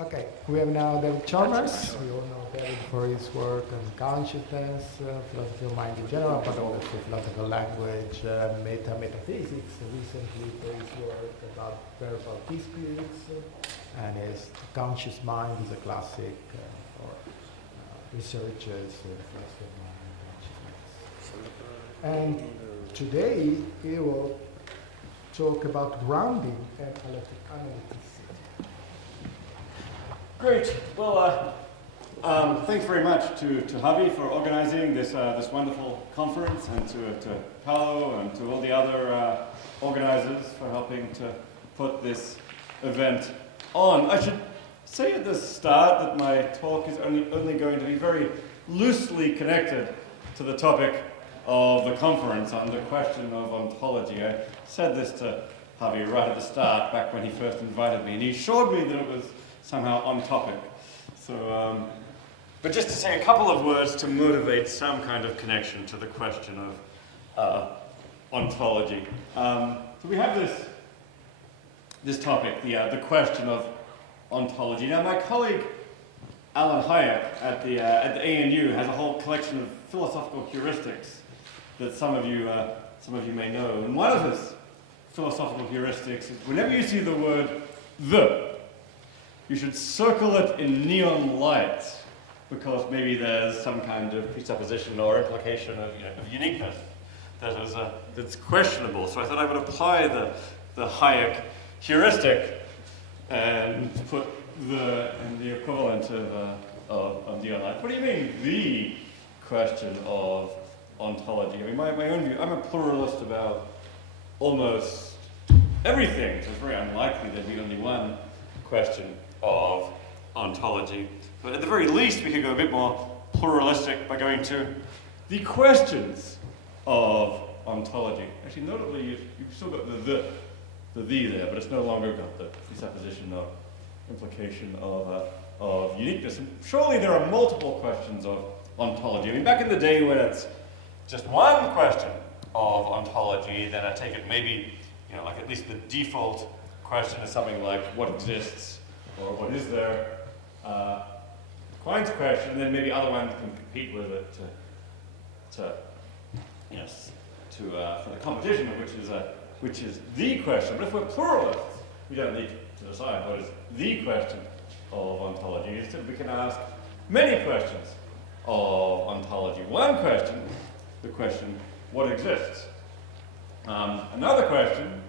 Okay, we have now David Chalmers. We all know David for his work on consciousness, philosophy of mind in general, but also philosophy of language, metaphysics. Recently, for his work about verbal disputes, and his conscious mind is a classic for researchers in philosophy of mind and consciousness. And today, he will talk about grounding and analyticity. Great. Well, thanks very much to Javi for organizing this wonderful conference, and to Paolo and to all the other organizers for helping to put this event on. I should say at the start that my talk is only going to be very loosely connected to the topic of the conference on the question of ontology. I said this to Javi right at the start, back when he first invited me, and he assured me that it was somehow on topic. So, but just to say a couple of words to motivate some kind of connection to the question of ontology. So we have this topic, the question of ontology. Now, my colleague Alan Hyatt at the ANU has a whole collection of philosophical heuristics that some of you may know. And one of his philosophical heuristics is whenever you see the word "the," you should circle it in neon lights, because maybe there's some kind of presupposition or implication of uniqueness that's questionable. So I thought I would apply the Hayek heuristic and put the in the equivalent of neon lights. What do you mean, the question of ontology? I mean, my own view, I'm a pluralist about almost everything, so it's very unlikely there'd be only one question of ontology. But at the very least, we could go a bit more pluralistic by going to the questions of ontology. Actually, notably, you've still got the there, but it's no longer got the presupposition of implication of uniqueness. And surely there are multiple questions of ontology. I mean, back in the day when it's just one question of ontology, then I take it maybe, like at least the default question is something like what exists, or what is there? Quine's question, and then maybe other ones can compete with it for the competition, which is the question. But if we're pluralists, we don't need to decide what is the question of ontology. Instead, we can ask many questions of ontology. One question, the question, what exists? Another question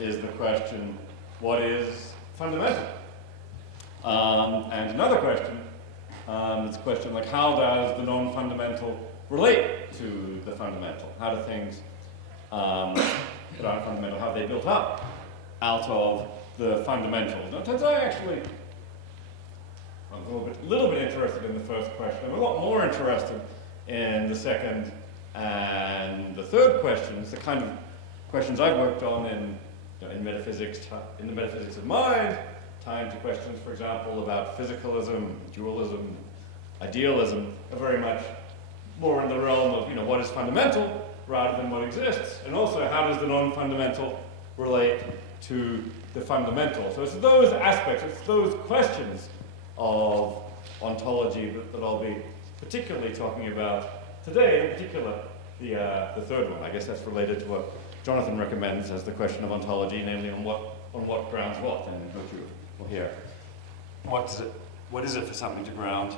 is the question, what is fundamental? And another question is a question like, how does the non-fundamental relate to the fundamental? How do things that aren't fundamental, how are they built up out of the fundamentals? Now, it turns out I'm a little bit interested in the first question. I'm a lot more interested in the second and the third questions, the kind of questions I've worked on in metaphysics, in the metaphysics of mind, tying to questions, for example, about physicalism, dualism, idealism, are very much more in the realm of what is fundamental rather than what exists, and also how does the non-fundamental relate to the fundamental. So it's those aspects, it's those questions of ontology that I'll be particularly talking about today, in particular the third one. I guess that's related to what Jonathan recommends as the question of ontology, namely on what grounds what, and what you will hear. What is it for something to ground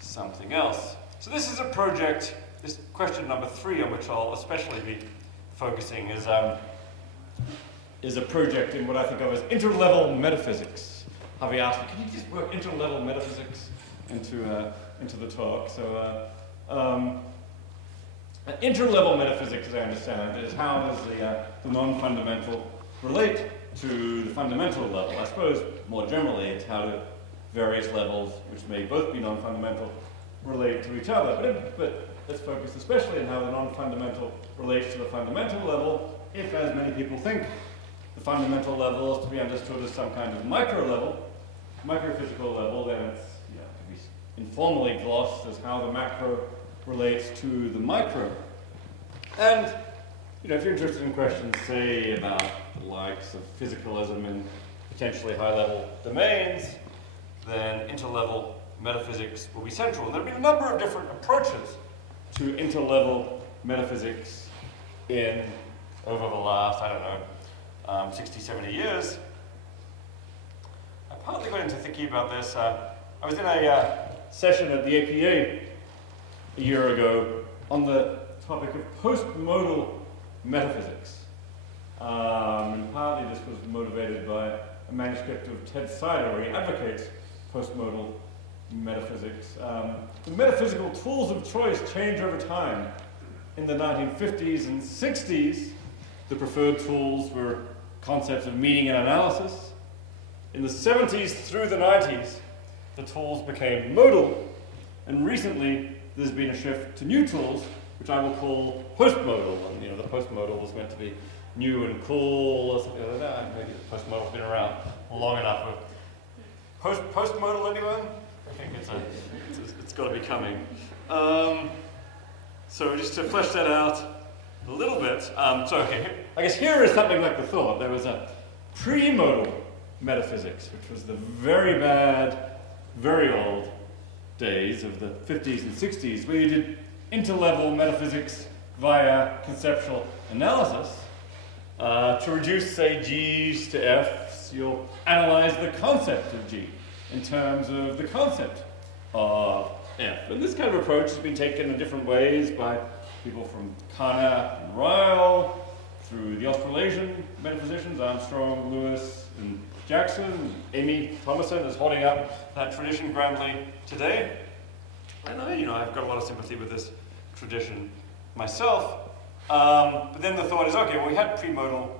something else? So this is a project, this question number 3, on which I'll especially be focusing, is a project in what I think of as interlevel metaphysics. Javi asked me, can you just work interlevel metaphysics into the talk? So interlevel metaphysics, as I understand it, is how does the non-fundamental relate to the fundamental level. I suppose more generally it's how do various levels, which may both be non-fundamental, relate to each other. But let's focus especially on how the non-fundamental relates to the fundamental level. If, as many people think, the fundamental level is to be understood as some kind of micro level, microphysical level, then it's to be informally glossed as how the macro relates to the micro. And if you're interested in questions, say, about the likes of physicalism in potentially high-level domains, then interlevel metaphysics will be central. And there have been a number of different approaches to interlevel metaphysics over the last, 60, 70 years. I partly got into thinking about this. I was in a session at the APA a year ago on the topic of postmodal metaphysics. And partly this was motivated by a manuscript of Ted Sider where he advocates postmodal metaphysics. The metaphysical tools of choice change over time. In the 1950s and 60s, the preferred tools were concepts of meaning and analysis. In the 70s through the 90s, the tools became modal, and recently there's been a shift to new tools, which I will call postmodal. And the postmodal was meant to be new and cool, or something like that. Maybe the postmodal's been around long enough. Postmodal, anyone? I think it's got to be coming. So just to flesh that out a little bit, I guess here is something like the thought. There was a pre-modal metaphysics, which was the very bad, very old days of the 50s and 60s, where you did interlevel metaphysics via conceptual analysis. To reduce, say, G's to F's, you'll analyze the concept of G in terms of the concept of F. And this kind of approach has been taken in different ways by people from Carnap and Ryle, through the Australasian metaphysicians, Armstrong, Lewis, and Jackson. Amy Thomason is holding up that tradition grandly today. And I've got a lot of sympathy with this tradition myself. But then the thought is, okay, well, we had premodal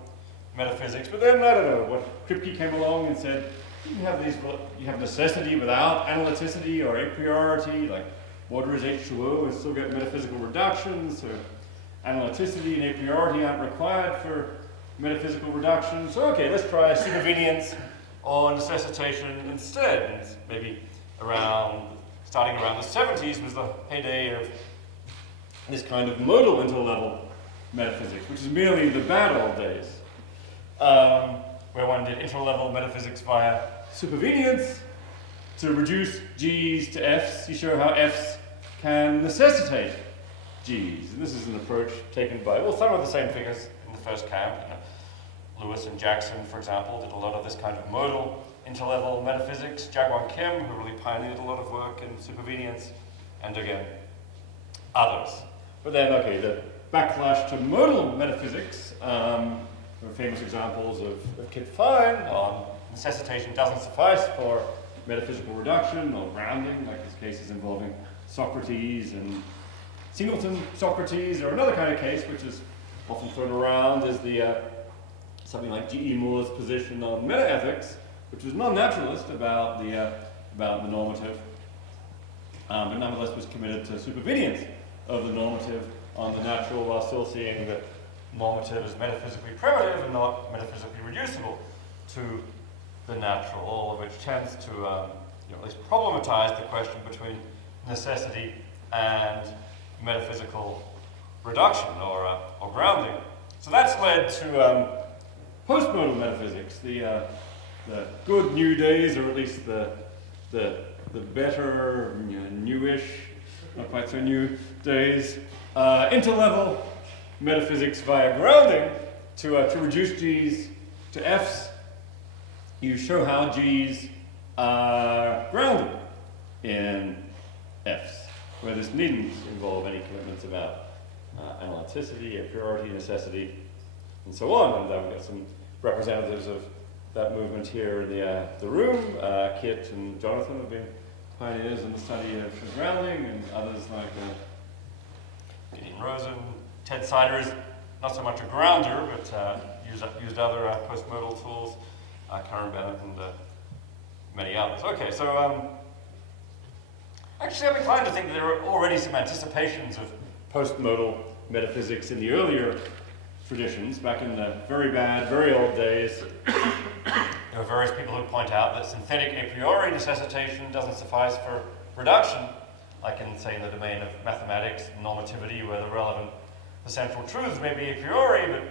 metaphysics, but then, I don't know, what Kripke came along and said, you have necessity without analyticity or a priority, like water is H2O and still get metaphysical reductions, so analyticity and a priority aren't required for metaphysical reductions. So okay, let's try supervenience or necessitation instead. And maybe starting around the 70s was the heyday of this kind of modal interlevel metaphysics, which is merely the bad old days, where one did interlevel metaphysics via supervenience to reduce G's to F's. You show how F's can necessitate G's. And this is an approach taken by, some of the same figures in the first camp. Lewis and Jackson, for example, did a lot of this kind of modal interlevel metaphysics. Jaegwon Kim, who really pioneered a lot of work in supervenience, and again, others. But then, okay, the backlash to modal metaphysics, there are famous examples of Kit Fine on necessitation doesn't suffice for metaphysical reduction or grounding, like his cases involving Socrates and Singleton Socrates, or another kind of case which is often thrown around is the something like G.E. Moore's position on metaethics, which was non-naturalist about the normative, but nonetheless was committed to supervenience of the normative on the natural, while still seeing that normative is metaphysically primitive and not metaphysically reducible to the natural, all of which tends to at least problematize the question between necessity and metaphysical reduction or grounding. So that's led to postmodal metaphysics, the good new days, or at least the better newish, not quite so new days, interlevel metaphysics via grounding to reduce G's to F's. You show how G's are grounded in F's, where this needn't involve any commitments about analyticity, a priority, necessity, and so on. And we've got some representatives of that movement here in the room. Kit and Jonathan have been pioneers in the study of grounding, and others like Gideon Rosen. Ted Sider is not so much a grounder, but used other postmodal tools, Karen Bennett and many others. Okay, so actually I'm inclined to think that there are already some anticipations of postmodal metaphysics in the earlier traditions, back in the very bad, very old days. There are various people who point out that synthetic a priori necessitation doesn't suffice for reduction, like in, say, in the domain of mathematics, normativity, where the relevant, the central truths may be a priori, but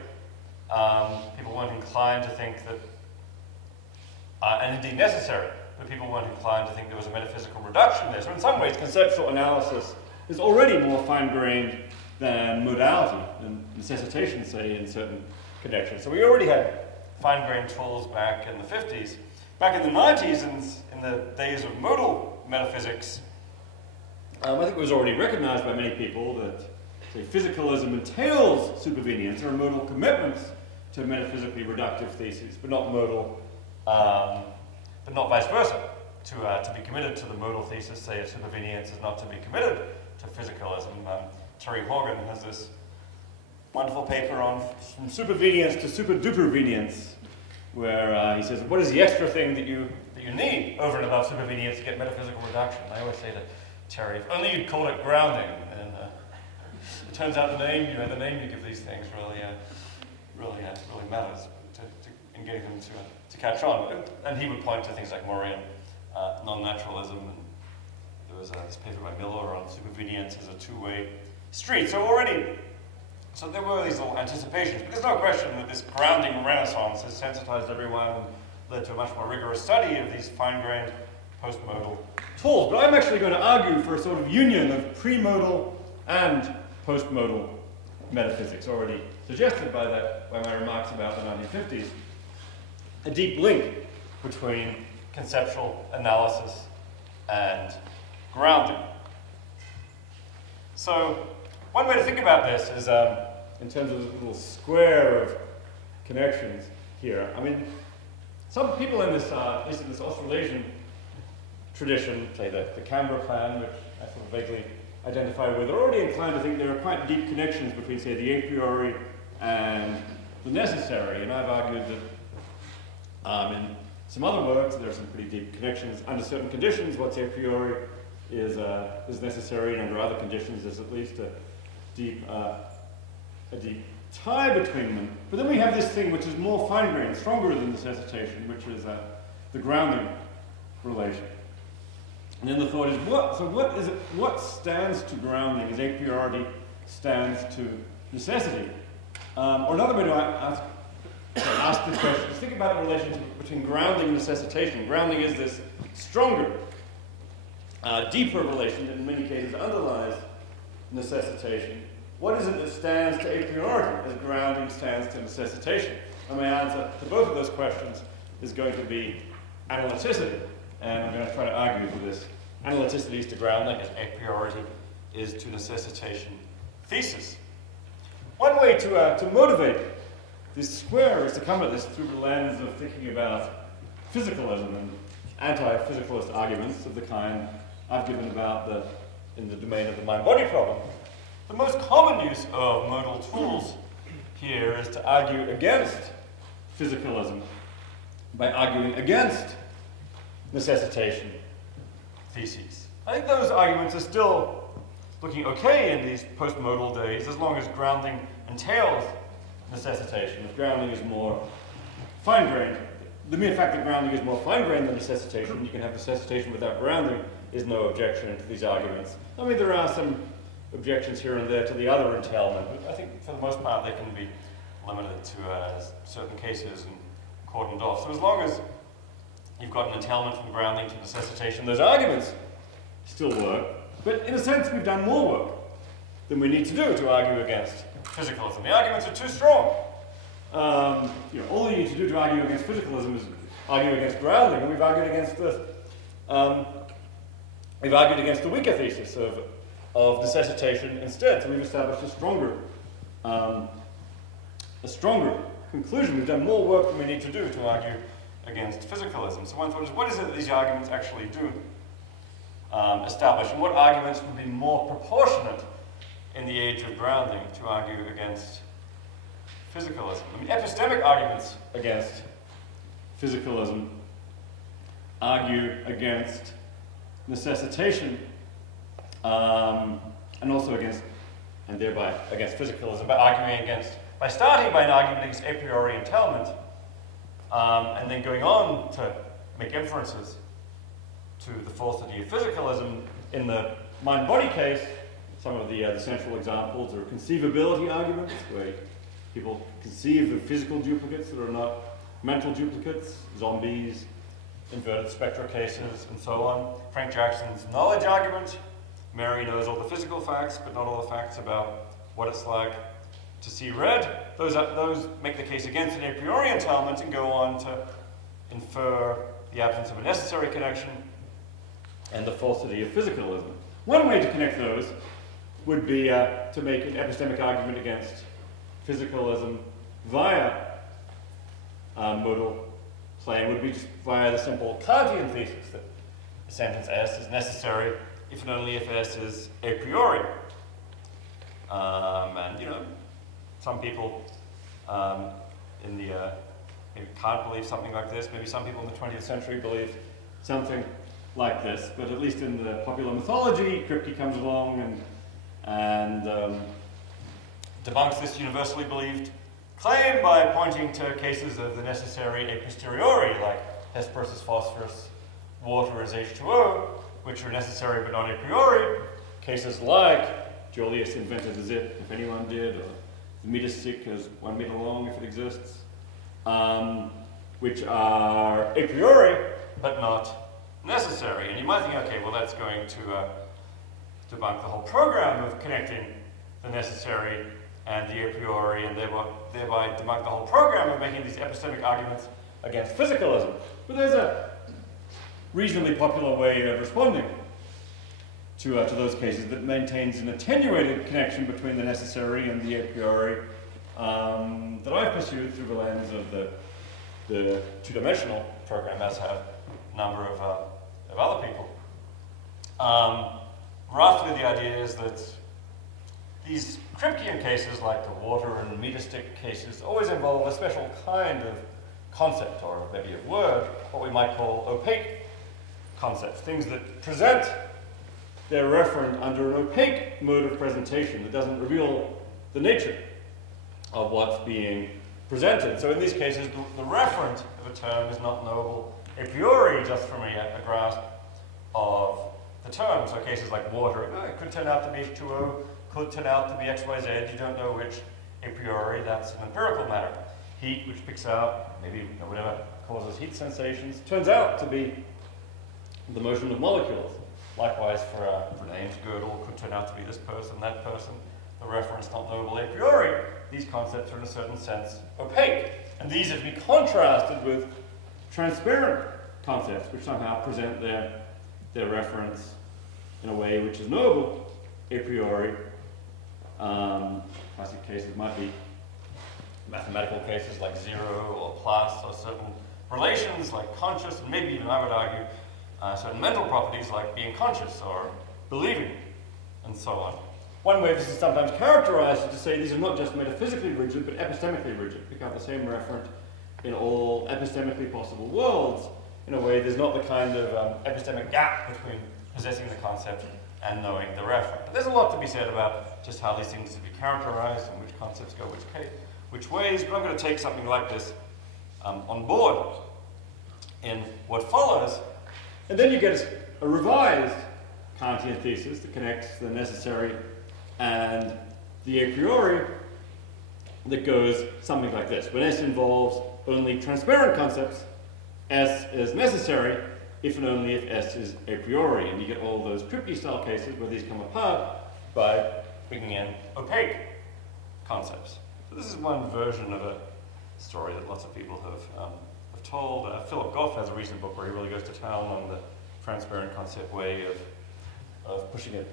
people weren't inclined to think that, and indeed necessary, but people weren't inclined to think there was a metaphysical reduction there. So in some ways, conceptual analysis is already more fine-grained than modality and necessitation, say, in certain connections. So we already had fine-grained tools back in the 50s. Back in the 90s, in the days of modal metaphysics, I think it was already recognized by many people that, say, physicalism entails supervenience. There are modal commitments to metaphysically reductive theses, but not modal, but not vice versa. To be committed to the modal thesis, say, of supervenience is not to be committed to physicalism. Terry Horgan has this wonderful paper on from supervenience to superdupervenience, where he says, what is the extra thing that you need over and above supervenience to get metaphysical reduction? I always say to Terry, if only you'd called it grounding. And it turns out the name you give these things really matters in getting them to catch on. And he would point to things like Morean non-naturalism, and there was this paper by Miller on supervenience as a two-way street. So there were these little anticipations, but there's no question that this grounding renaissance has sensitized everyone and led to a much more rigorous study of these fine-grained postmodal tools. But I'm actually going to argue for a sort of union of premodal and postmodal metaphysics, already suggested by my remarks about the 1950s. A deep link between conceptual analysis and grounding. So one way to think about this is in terms of this little square of connections here. I mean, some people in this, at least in this Australasian tradition, say the Canberra plan, which I sort of vaguely identify with, are already inclined to think there are quite deep connections between, say, the a priori and the necessary. And I've argued that in some other works, there are some pretty deep connections. Under certain conditions, what's a priori is necessary, and under other conditions, there's at least a deep tie between them. But then we have this thing which is more fine-grained, stronger than necessitation, which is the grounding relation. And then the thought is, what stands to grounding as a priori stands to necessity? Or another way to ask this question is think about the relationship between grounding and necessitation. Grounding is this stronger, deeper relation that in many cases underlies necessitation. What is it that stands to a priori as grounding stands to necessitation? And my answer to both of those questions is going to be analyticity. And I'm going to try to argue for this. Analyticity is to grounding as a priori is to necessitation thesis. One way to motivate this square is to come at this through the lens of thinking about physicalism and anti-physicalist arguments of the kind I've given about in the domain of the mind-body problem. The most common use of modal tools here is to argue against physicalism by arguing against necessitation theses. I think those arguments are still looking okay in these postmodal days as long as grounding entails necessitation. If grounding is more fine-grained, the mere fact that grounding is more fine-grained than necessitation, you can have necessitation without grounding, is no objection to these arguments. I mean, there are some objections here and there to the other entailment, but I think for the most part they can be limited to certain cases and cordoned off. So as long as you've got an entailment from grounding to necessitation, those arguments still work, but in a sense we've done more work than we need to do to argue against physicalism. The arguments are too strong. All you need to do to argue against physicalism is argue against grounding, and we've argued against the weaker thesis of necessitation instead. So we've established a stronger conclusion. We've done more work than we need to do to argue against physicalism. So one thought is, what is it that these arguments actually do establish, and what arguments would be more proportionate in the age of grounding to argue against physicalism? I mean, epistemic arguments against physicalism argue against necessitation, and also against, and thereby against physicalism, by starting by an argument against a priori entailment, and then going on to make inferences to the falsity of physicalism. In the mind-body case, some of the central examples are conceivability arguments, where people conceive of physical duplicates that are not mental duplicates, zombies, inverted spectral cases, and so on. Frank Jackson's knowledge argument. Mary knows all the physical facts, but not all the facts about what it's like to see red. Those make the case against an a priori entailment and go on to infer the absence of a necessary connection and the falsity of physicalism. One way to connect those would be to make an epistemic argument against physicalism via modal claim, would be just via the simple Kantian thesis that a sentence S is necessary if and only if S is a priori. And, you know, some people maybe can't believe something like this. Maybe some people in the 20th century believe something like this. But at least in the popular mythology, Kripke comes along and debunks this universally believed claim by pointing to cases of the necessary a posteriori, like Hesperus is phosphorus, water is H2O, which are necessary but not a priori. Cases like Julius invented the zip, if anyone did, or the meter stick is 1 meter long if it exists, which are a priori but not necessary. And you might think, okay, well that's going to debunk the whole program of connecting the necessary and the a priori, and thereby debunk the whole program of making these epistemic arguments against physicalism. But there's a reasonably popular way of responding to those cases that maintains an attenuated connection between the necessary and the a priori that I've pursued through the lens of the two-dimensional program, as have a number of other people. Roughly the idea is that these Kripkean cases, like the water and meter stick cases, always involve a special kind of concept, or maybe a word, what we might call opaque concepts, things that present their referent under an opaque mode of presentation that doesn't reveal the nature of what's being presented. So in these cases, the referent of a term is not knowable a priori just from a grasp of the term. So cases like water, it could turn out to be H2O, could turn out to be XYZ, you don't know which a priori, that's an empirical matter. Heat, which picks out, maybe whatever causes heat sensations, turns out to be the motion of molecules. Likewise, for an Ames girdle, could turn out to be this person, that person. The reference not knowable a priori. These concepts are in a certain sense opaque. And these are to be contrasted with transparent concepts, which somehow present their reference in a way which is knowable a priori. Classic cases might be mathematical cases like 0 or plus, or certain relations like conscious, and maybe even, I would argue, certain mental properties like being conscious or believing, and so on. One way this is sometimes characterized is to say these are not just metaphysically rigid, but epistemically rigid. Pick out the same referent in all epistemically possible worlds. In a way, there's not the kind of epistemic gap between possessing the concept and knowing the referent. But there's a lot to be said about just how these things to be characterized and which concepts go which ways, but I'm going to take something like this on board in what follows. And then you get a revised Kantian thesis that connects the necessary and the a priori that goes something like this. When S involves only transparent concepts, S is necessary if and only if S is a priori. And you get all those Kripke-style cases where these come apart by bringing in opaque concepts. So this is one version of a story that lots of people have told. Philip Goff has a recent book where he really goes to town on the transparent concept way of pushing it,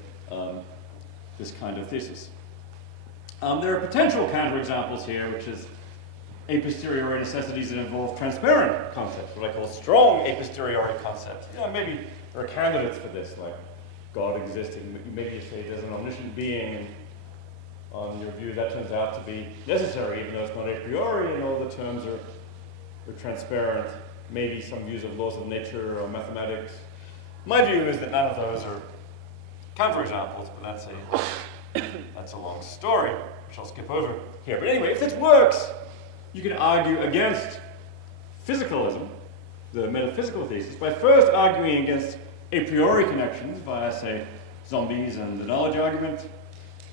this kind of thesis. There are potential counterexamples here, which is a posteriori necessities that involve transparent concepts, what I call strong a posteriori concepts. Maybe there are candidates for this, like God existing. Maybe you say there's an omniscient being, and on your view that turns out to be necessary, even though it's not a priori, and all the terms are transparent. Maybe some views of laws of nature or mathematics. My view is that none of those are counterexamples, but that's a long story, which I'll skip over here. But anyway, if this works, you can argue against physicalism, the metaphysical thesis, by first arguing against a priori connections via, say, zombies and the knowledge argument.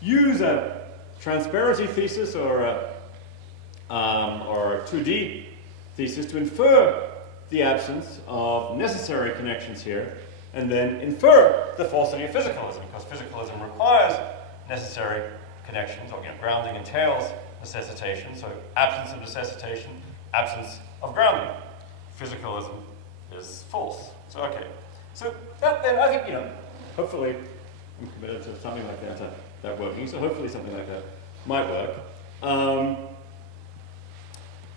Use a transparency thesis or a 2D thesis to infer the absence of necessary connections here, and then infer the falsity of physicalism, because physicalism requires necessary connections, or grounding entails necessitation, so absence of necessitation, absence of grounding. Physicalism is false. So, okay. So that then, I think, hopefully, I'm committed to something like that working, so hopefully something like that might work.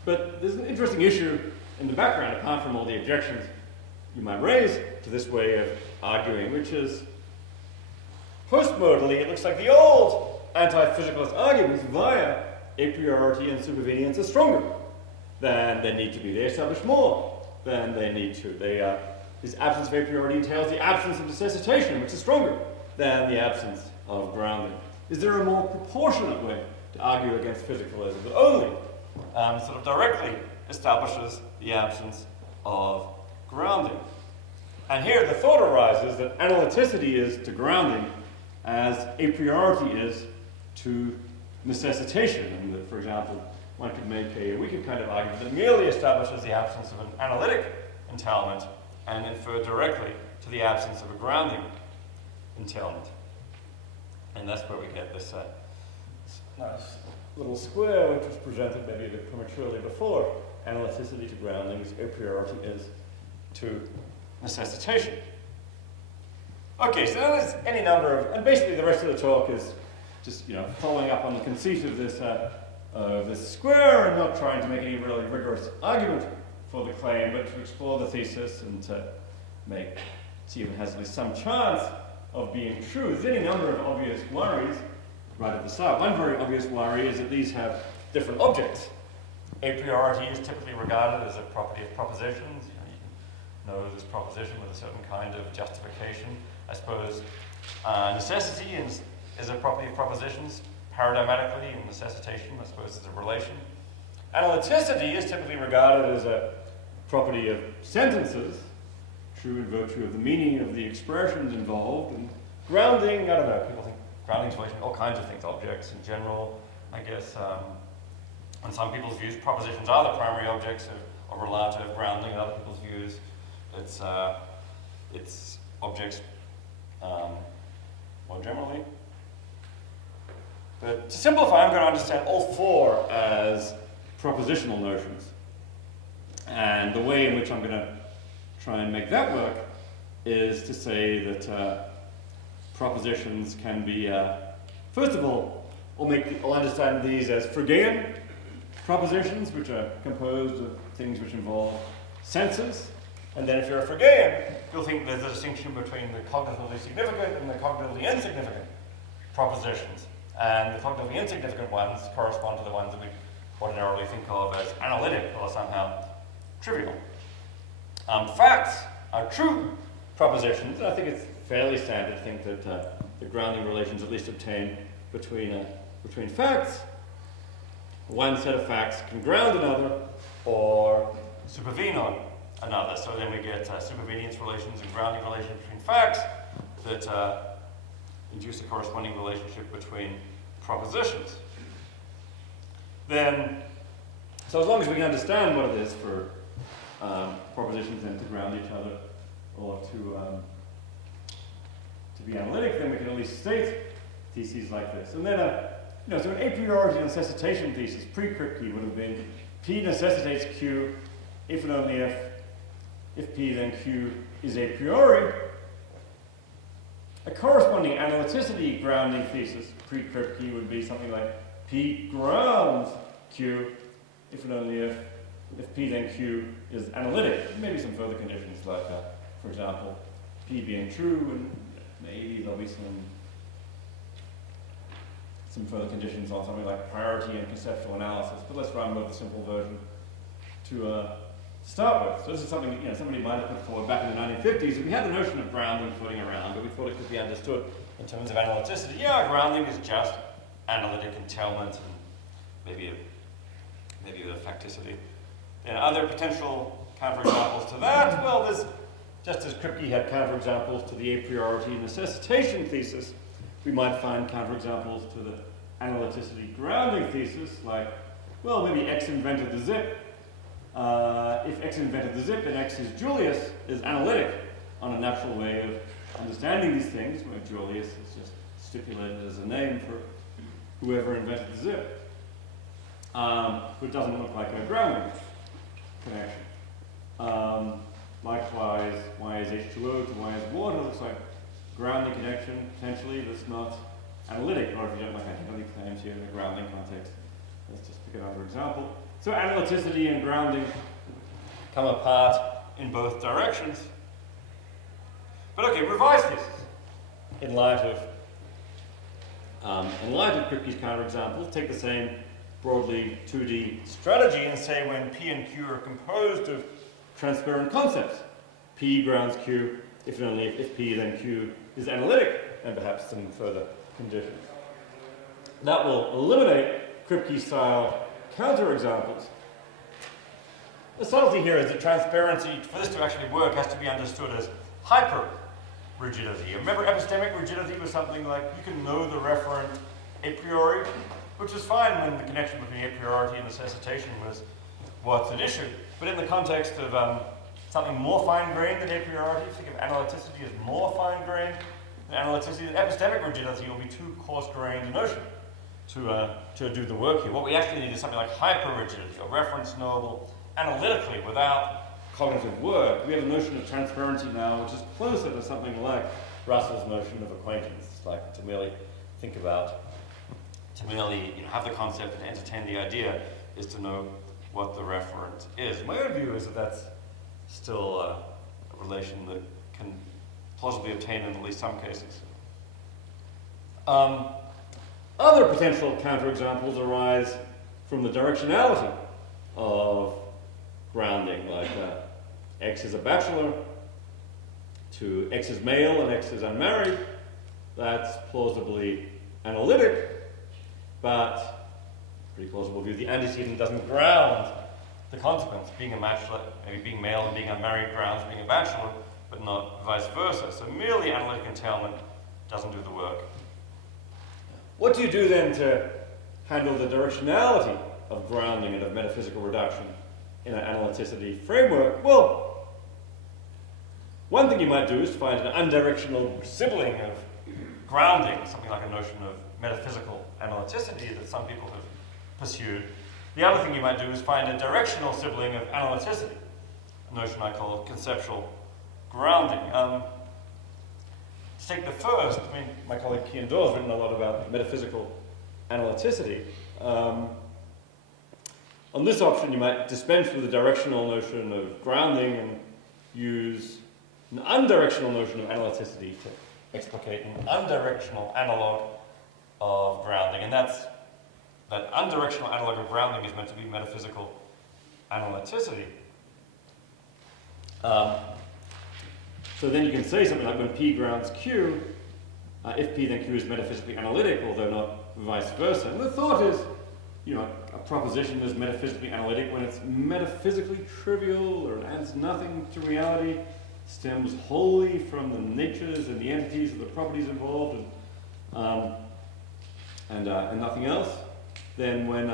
But there's an interesting issue in the background, apart from all the objections you might raise to this way of arguing, which is, postmodally, it looks like the old anti-physicalist arguments via a priority and supervenience are stronger than they need to be. They establish more than they need to. This absence of a priority entails the absence of necessitation, which is stronger than the absence of grounding. Is there a more proportionate way to argue against physicalism that only sort of directly establishes the absence of grounding? And here the thought arises that analyticity is to grounding as a priority is to necessitation. And that, for example, one could make a wicked kind of argument that merely establishes the absence of an analytic entailment and infer directly to the absence of a grounding entailment. And that's where we get this nice little square, which was presented maybe a bit prematurely before. Analyticity to grounding is a priority is to necessitation. Okay, so there's any number of, and basically the rest of the talk is just, following up on the conceit of this square and not trying to make any really rigorous argument for the claim, but to explore the thesis and to see if it has at least some chance of being true. There's any number of obvious worries right at the start. One very obvious worry is that these have different objects. A priority is typically regarded as a property of propositions. You can know this proposition with a certain kind of justification. I suppose necessity is a property of propositions. Paradigmatically, and necessitation, I suppose, is a relation. Analyticity is typically regarded as a property of sentences, true in virtue of the meaning of the expressions involved. And grounding, I don't know, people think grounding is all kinds of things, objects in general, I guess. In some people's views, propositions are the primary objects of relative grounding. In other people's views, it's objects more generally. But to simplify, I'm going to understand all four as propositional notions. And the way in which I'm going to try and make that work is to say that propositions can be, first of all, I'll understand these as Fregean propositions, which are composed of things which involve senses. And then if you're a Fregean, you'll think there's a distinction between the cognitively significant and the cognitively insignificant propositions. And the cognitively insignificant ones correspond to the ones that we ordinarily think of as analytic or somehow trivial. Facts are true propositions, and I think it's fairly standard to think that the grounding relations at least obtain between facts. One set of facts can ground another or supervene on another. So then we get supervenience relations and grounding relations between facts that induce a corresponding relationship between propositions. Then, so as long as we can understand what it is for propositions then to ground each other or to be analytic, then we can at least state theses like this. And then, so an a priority necessitation thesis, pre-Kripke, would have been P necessitates Q if and only if P then Q is a priori. A corresponding analyticity grounding thesis, pre-Kripke, would be something like P grounds Q if and only if P then Q is analytic. Maybe some further conditions like, for example, P being true, and maybe there'll be some further conditions on something like priority and conceptual analysis. But let's run with the simple version to start with. So this is something that somebody might have put forward back in the 1950s. We had the notion of grounding floating around, but we thought it could be understood in terms of analyticity. Yeah, grounding is just analytic entailment and maybe a facticity. And other potential counterexamples to that? Well, there's, just as Kripke had counterexamples to the a priority necessitation thesis, we might find counterexamples to the analyticity grounding thesis, like, well, maybe X invented the zip, if X invented the zip, then X is Julius, is analytic on a natural way of understanding these things, where Julius is just stipulated as a name for whoever invented the zip. But it doesn't look like a grounding connection. Likewise, Y is H2O to Y is water looks like grounding connection, potentially, that's not analytic, or if you don't like analytic claims here in the grounding context. Let's just pick another example. So analyticity and grounding come apart in both directions. But okay, revise this in light of Kripke's counterexample. Take the same broadly 2D strategy and say when P and Q are composed of transparent concepts, P grounds Q, if and only if P then Q is analytic, and perhaps some further conditions. That will eliminate Kripke-style counterexamples. The subtlety here is that transparency, for this to actually work, has to be understood as hyper-rigidity. Remember, epistemic rigidity was something like you can know the referent a priori, which is fine when the connection between a priority and necessitation was what's at issue. But in the context of something more fine-grained than a priority, think of analyticity as more fine-grained than analyticity, epistemic rigidity will be too coarse-grained a notion to do the work here. What we actually need is something like hyper-rigidity, a reference knowable analytically without cognitive work. We have a notion of transparency now which is closer to something like Russell's notion of acquaintance, like to merely think about, to merely have the concept and entertain the idea is to know what the referent is. My own view is that that's still a relation that can plausibly obtain in at least some cases. Other potential counterexamples arise from the directionality of grounding, like X is a bachelor to X is male and X is unmarried. That's plausibly analytic, but pretty plausible view. The antecedent doesn't ground the consequence. Being a bachelor, maybe being male and being unmarried grounds being a bachelor, but not vice versa. So merely analytic entailment doesn't do the work. What do you do then to handle the directionality of grounding and of metaphysical reduction in an analyticity framework? Well, one thing you might do is find an undirectional sibling of grounding, something like a notion of metaphysical analyticity that some people have pursued. The other thing you might do is find a directional sibling of analyticity, a notion I call conceptual grounding. To take the first, my colleague Kian Doyle has written a lot about metaphysical analyticity. On this option, you might dispense with the directional notion of grounding and use an undirectional notion of analyticity to explicate an undirectional analog of grounding. And that undirectional analog of grounding is meant to be metaphysical analyticity. So then you can say something like when P grounds Q, if P then Q is metaphysically analytic, although not vice versa. And the thought is, a proposition is metaphysically analytic when it's metaphysically trivial or it adds nothing to reality, stems wholly from the natures and the entities of the properties involved, and nothing else. Then when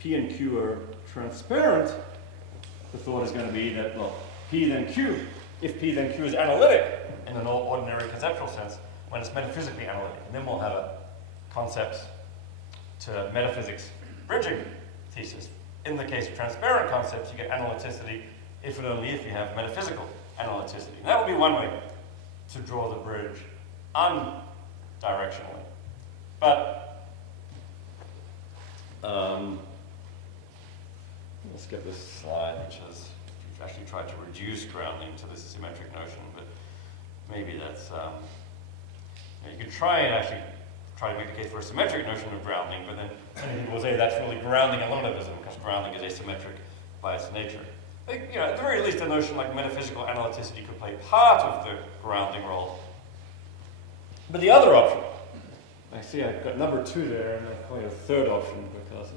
P and Q are transparent, the thought is going to be that, well, P then Q, if P then Q is analytic in an ordinary conceptual sense, when it's metaphysically analytic. And then we'll have a concepts to metaphysics bridging thesis. In the case of transparent concepts, you get analyticity if and only if you have metaphysical analyticity. And that would be one way to draw the bridge undirectionally. But let's get this slide, which has actually tried to reduce grounding to this symmetric notion, but maybe that's, you could try to make the case for a symmetric notion of grounding, but then many people will say that's really grounding eliminativism, because grounding is asymmetric by its nature. At the very least, a notion like metaphysical analyticity could play part of the grounding role. But the other option, I see I've got number 2 there, and I've probably a third option, because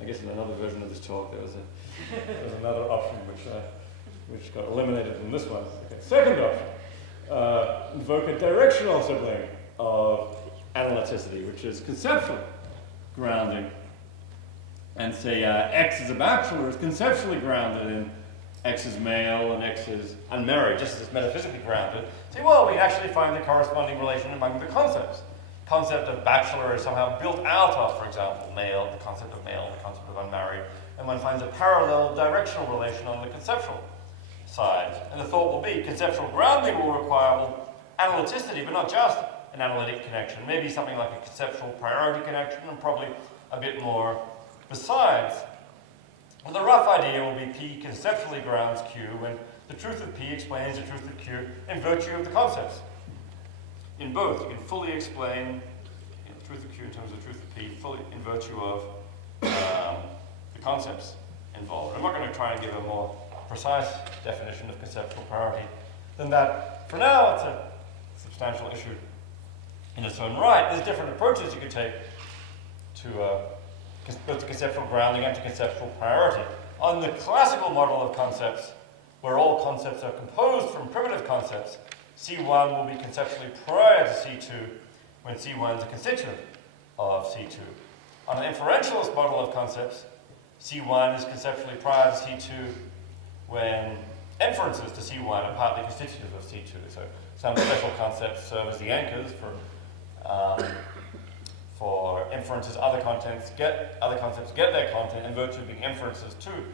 I guess in another version of this talk there was another option which got eliminated from this one. Okay. Second option, invoke a directional sibling of analyticity, which is conceptual grounding. and say X is a bachelor is conceptually grounded in X is male and X is unmarried, just as it's metaphysically grounded, say, well, we actually find the corresponding relation among the concepts. Concept of bachelor is somehow built out of, for example, male, the concept of male, the concept of unmarried, and one finds a parallel directional relation on the conceptual side. And the thought will be conceptual grounding will require analyticity, but not just an analytic connection, maybe something like a conceptual priority connection, and probably a bit more besides. And the rough idea will be P conceptually grounds Q, and the truth of P explains the truth of Q in virtue of the concepts. In both, you can fully explain the truth of Q in terms of the truth of P, fully in virtue of the concepts involved. I'm not going to try and give a more precise definition of conceptual priority than that. For now, it's a substantial issue in its own right. There's different approaches you could take to both to conceptual grounding and to conceptual priority. On the classical model of concepts, where all concepts are composed from primitive concepts, C1 will be conceptually prior to C2 when C1 is a constituent of C2. On an inferentialist model of concepts, C1 is conceptually prior to C2 when inferences to C1 are partly constitutive of C2. So some special concepts serve as the anchors for inferences. Other concepts get their content in virtue of being inferences too,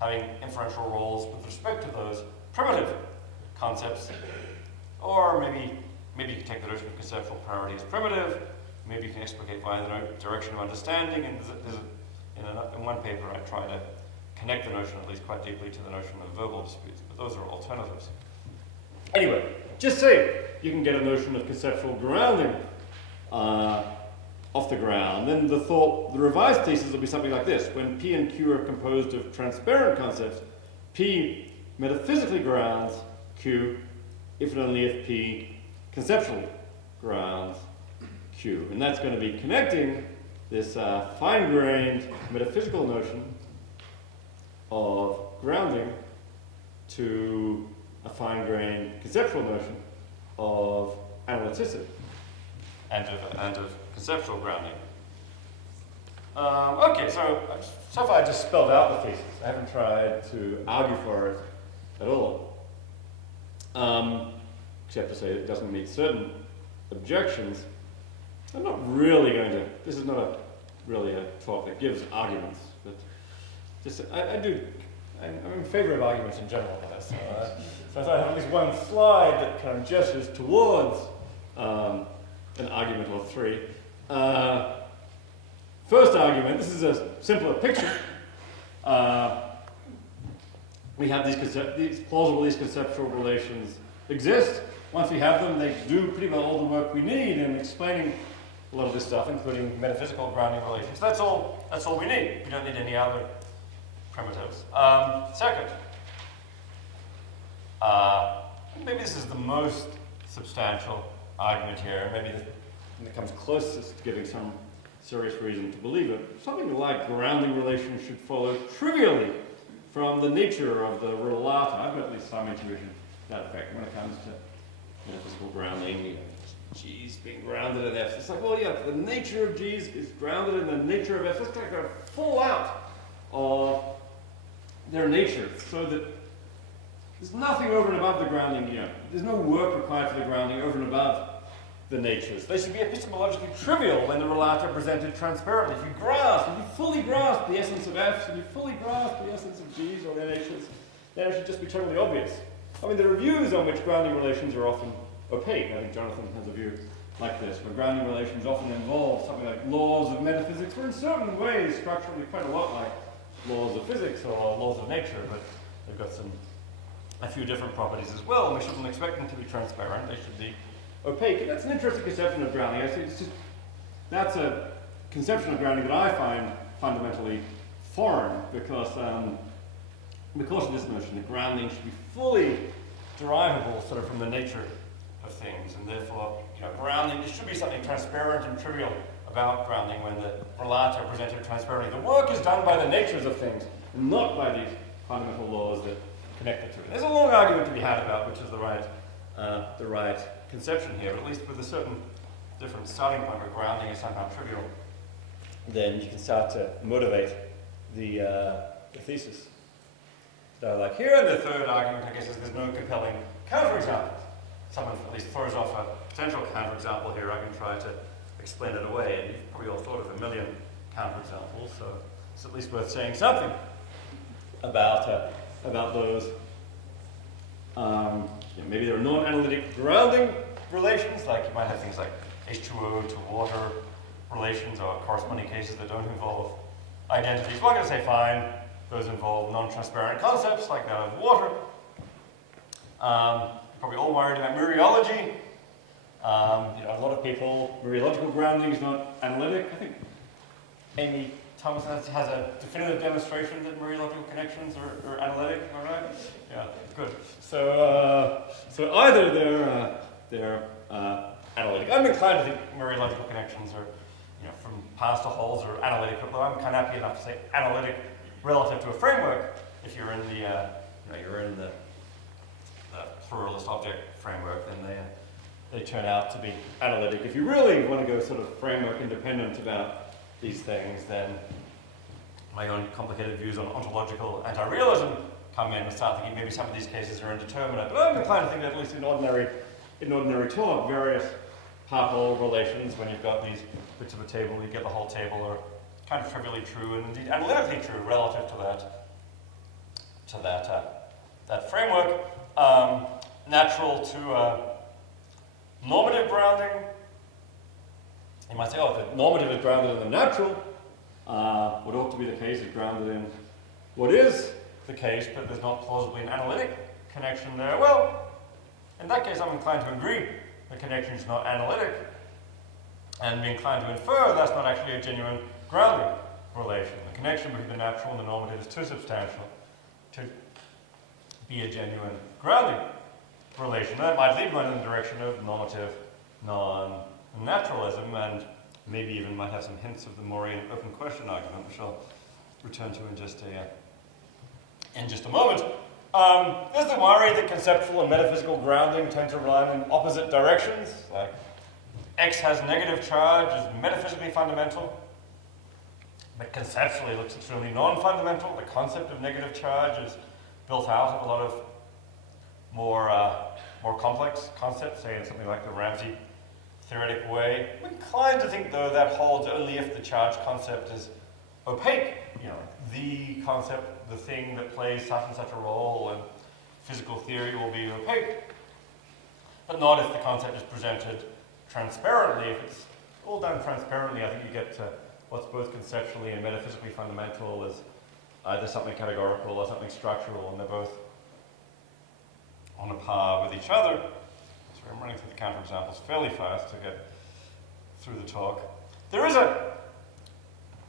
having inferential roles with respect to those primitive concepts. Or maybe you can take the notion of conceptual priority as primitive. Maybe you can explicate via the direction of understanding. And in one paper, I try to connect the notion, at least quite deeply, to the notion of verbal disputes. But those are alternatives. Anyway, just say you can get a notion of conceptual grounding off the ground. Then the revised thesis will be something like this. When P and Q are composed of transparent concepts, P metaphysically grounds Q if and only if P conceptually grounds Q. And that's going to be connecting this fine-grained metaphysical notion of grounding to a fine-grained conceptual notion of analyticity and of conceptual grounding. Okay, so far I just spelled out the thesis. I haven't tried to argue for it at all. Except to say it doesn't meet certain objections. I'm not really going to, this is not really a talk that gives arguments, but just, I'm in favor of arguments in general. So I thought I'd have at least one slide that kind of gestures towards an argument or three. First argument, this is a simpler picture. We have these conceptual relations exist. Once we have them, they do pretty well all the work we need in explaining a lot of this stuff, including metaphysical grounding relations. That's all we need. We don't need any other primitives. Second, maybe this is the most substantial argument here, maybe it comes closest to giving some serious reason to believe it. Something like grounding relations should follow trivially from the nature of the relata. I've got at least some intuition to that effect when it comes to metaphysical grounding. G's being grounded in F's. It's like, well, yeah, the nature of G's is grounded in the nature of F's. Let's take a full out of their nature so that there's nothing over and above the grounding, there's no work required for the grounding over and above the natures. They should be epistemologically trivial when the relata are presented transparently. If you fully grasp the essence of F's, and you fully grasp the essence of G's or their natures, then it should just be totally obvious. I mean, there are views on which grounding relations are often opaque. I think Jonathan has a view like this, where grounding relations often involve something like laws of metaphysics, or in certain ways structurally quite a lot like laws of physics or laws of nature, but they've got a few different properties as well, and we shouldn't expect them to be transparent. They should be opaque. And that's an interesting conception of grounding. Actually, that's a conception of grounding that I find fundamentally foreign, because of this notion that grounding should be fully derivable sort of from the nature of things, and therefore, grounding, there should be something transparent and trivial about grounding when the relata are presented transparently. The work is done by the natures of things, and not by these fundamental laws that connect the two. There's a long argument to be had about which is the right conception here, but at least with a certain different starting point where grounding is somehow trivial, then you can start to motivate the thesis. So like here, the third argument, I guess, is there's no compelling counterexamples. Someone at least throws off a potential counterexample here. I can try to explain it away, and you've probably all thought of a million counterexamples, so it's at least worth saying something about those. Maybe there are non-analytic grounding relations, like you might have things like H2O to water relations, or corresponding cases that don't involve identities. Well, I'm going to say fine. Those involve non-transparent concepts like that of water. You're probably all worried about mereology. A lot of people, mereological grounding is not analytic. I think Amy Thomas has a definitive demonstration that mereological connections are analytic. Am I right? Yeah, good. So either they're analytic. I'm inclined to think mereological connections are, from paths to holes are analytic, although I'm kind of happy enough to say analytic relative to a framework. If you're in the pluralist object framework, then they turn out to be analytic. If you really want to go sort of framework independent about these things, then my own complicated views on ontological anti-realism come in and start thinking maybe some of these cases are indeterminate. But I'm inclined to think that at least in ordinary talk, various part-whole relations, when you've got these bits of a table, you get the whole table, are kind of trivially true and indeed analytically true relative to that framework. Natural to normative grounding. You might say, oh, if the normative is grounded in the natural, what ought to be the case is grounded in what is the case, but there's not plausibly an analytic connection there. Well, in that case, I'm inclined to agree the connection is not analytic, and be inclined to infer that's not actually a genuine grounding relation. The connection between the natural and the normative is too substantial to be a genuine grounding relation. That might lead one in the direction of normative non-naturalism, and maybe even might have some hints of the Morean open question argument, which I'll return to in just a moment. There's the worry that conceptual and metaphysical grounding tend to run in opposite directions. Like X has negative charge is metaphysically fundamental, but conceptually looks extremely non-fundamental. The concept of negative charge is built out of a lot of more complex concepts, say in something like the Ramsey theoretic way. I'm inclined to think, though, that holds only if the charge concept is opaque. The concept, the thing that plays such and such a role in physical theory will be opaque, but not if the concept is presented transparently. If it's all done transparently, I think you get to what's both conceptually and metaphysically fundamental as either something categorical or something structural, and they're both on a par with each other. So I'm running through the counterexamples fairly fast to get through the talk. There is a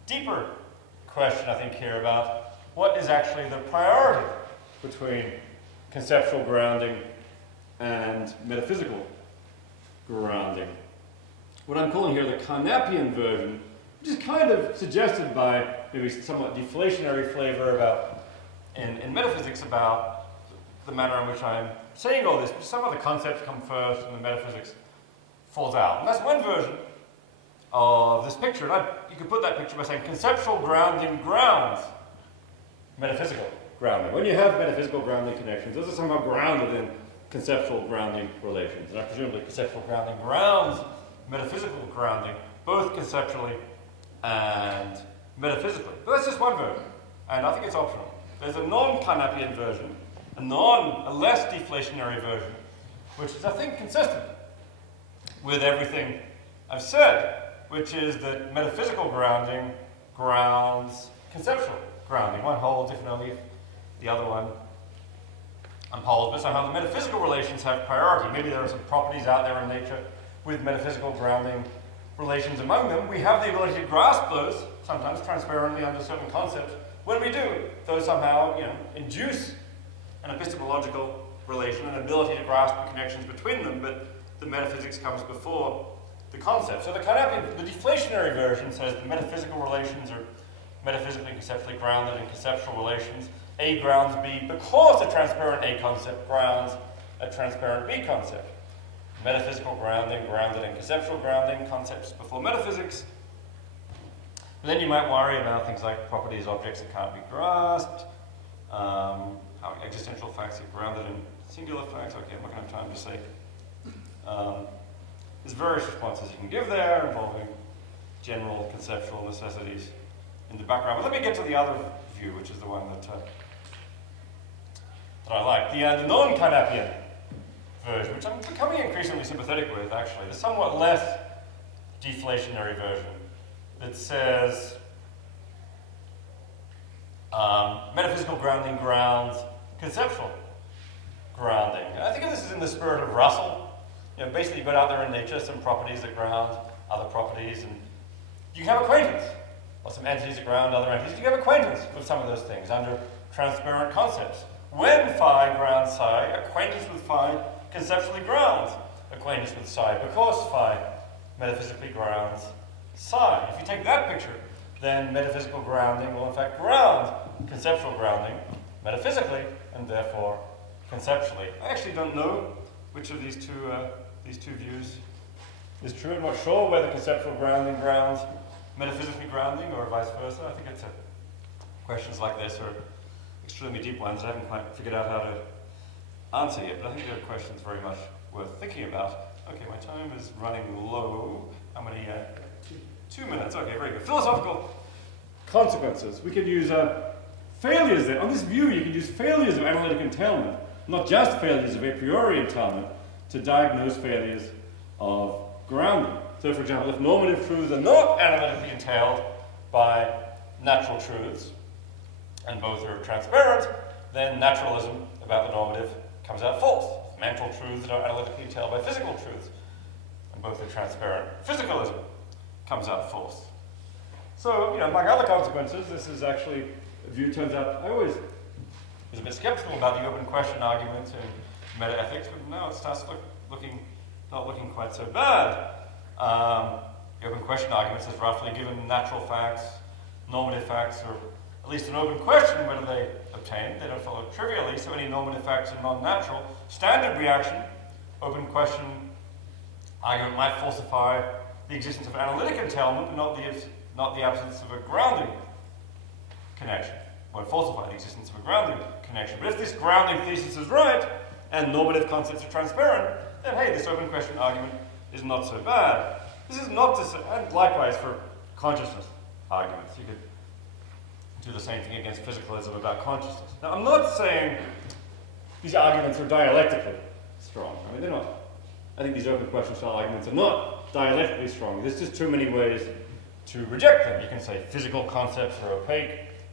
deeper question, I think, here about what is actually the priority between conceptual grounding and metaphysical grounding. What I'm calling here the Carnapian version, which is kind of suggested by maybe somewhat deflationary flavor about in metaphysics about the manner in which I'm saying all this. Some of the concepts come first and the metaphysics falls out. And that's one version of this picture. And you could put that picture by saying conceptual grounding grounds metaphysical grounding. When you have metaphysical grounding connections, those are somehow grounded in conceptual grounding relations. And presumably conceptual grounding grounds metaphysical grounding, both conceptually and metaphysically. But that's just one version, and I think it's optional. There's a non-Carnapian version, a less deflationary version, which is, I think, consistent with everything I've said, which is that metaphysical grounding grounds conceptual grounding. One holds if and only if the other one upholds, but somehow the metaphysical relations have priority. Maybe there are some properties out there in nature with metaphysical grounding relations among them. We have the ability to grasp those, sometimes transparently under certain concepts. When we do, those somehow induce an epistemological relation, an ability to grasp the connections between them, but the metaphysics comes before the concept. So the deflationary version says the metaphysical relations are metaphysically and conceptually grounded in conceptual relations. A grounds B because a transparent A concept grounds a transparent B concept. Metaphysical grounding grounded in conceptual grounding, concepts before metaphysics. And then you might worry about things like properties, objects that can't be grasped, how existential facts are grounded in singular facts. Okay, I'm not going to have time to say. There's various responses you can give there involving general conceptual necessities in the background. But let me get to the other view, which is the one that I like. The non-Carnapian version, which I'm becoming increasingly sympathetic with, actually. The somewhat less deflationary version that says metaphysical grounding grounds conceptual grounding. And I think this is in the spirit of Russell. You know, basically, you've got out there in nature some properties that ground other properties, and you can have acquaintance, or some entities that ground other entities. You can have acquaintance with some of those things under transparent concepts. When phi grounds psi, acquaintance with phi conceptually grounds acquaintance with psi, because phi metaphysically grounds psi. If you take that picture, then metaphysical grounding will in fact ground conceptual grounding metaphysically, and therefore conceptually. I actually don't know which of these two views is true. I'm not sure whether conceptual grounding grounds metaphysically grounding or vice versa. I think it's questions like this are extremely deep ones I haven't quite figured out how to answer yet, but I think they're questions very much worth thinking about. Okay, my time is running low. How many? 2 minutes. Okay, very good. Philosophical consequences. We could use failures there. On this view, you can use failures of analytic entailment, not just failures of a priori entailment, to diagnose failures of grounding. So, for example, if normative truths are not analytically entailed by natural truths, and both are transparent, then naturalism about the normative comes out false. Mental truths that are analytically entailed by physical truths, and both are transparent. Physicalism comes out false. So, among other consequences, this is actually a view, turns out, I always was a bit skeptical about the open question argument in metaethics, but now it starts not looking quite so bad. The open question argument says roughly given natural facts, normative facts, or at least an open question, whether they obtain, they don't follow trivially, so any normative facts are non-natural. Standard reaction, open question argument might falsify the existence of analytic entailment, but not the absence of a grounding connection. Won't falsify the existence of a grounding connection. But if this grounding thesis is right, and normative concepts are transparent, then hey, this open question argument is not so bad. This is not to say, and likewise for consciousness arguments. You could do the same thing against physicalism about consciousness. Now, I'm not saying these arguments are dialectically strong. I mean, they're not. I think these open question style arguments are not dialectically strong. There's just too many ways to reject them. You can say physical concepts are opaque.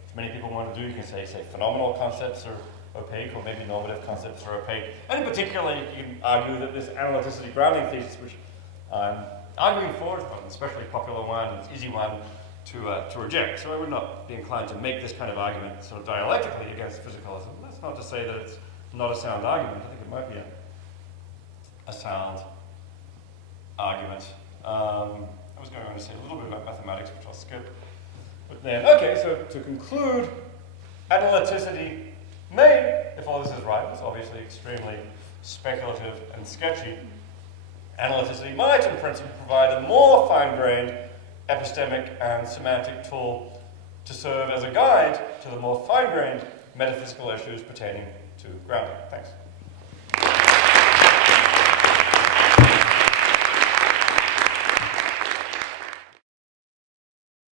If many people want to do, you can say phenomenal concepts are opaque, or maybe normative concepts are opaque. And in particular, you can argue that this analyticity grounding thesis, which I'm arguing for, is an especially popular one, and it's an easy one to reject. So I would not be inclined to make this kind of argument sort of dialectically against physicalism. That's not to say that it's not a sound argument. I think it might be a sound argument. I was going to say a little bit about mathematics, which I'll skip. But then, okay, so to conclude, analyticity may, if all this is right, it's obviously extremely speculative and sketchy, analyticity might, in principle, provide a more fine-grained epistemic and semantic tool to serve as a guide to the more fine-grained metaphysical issues pertaining to grounding. Thanks.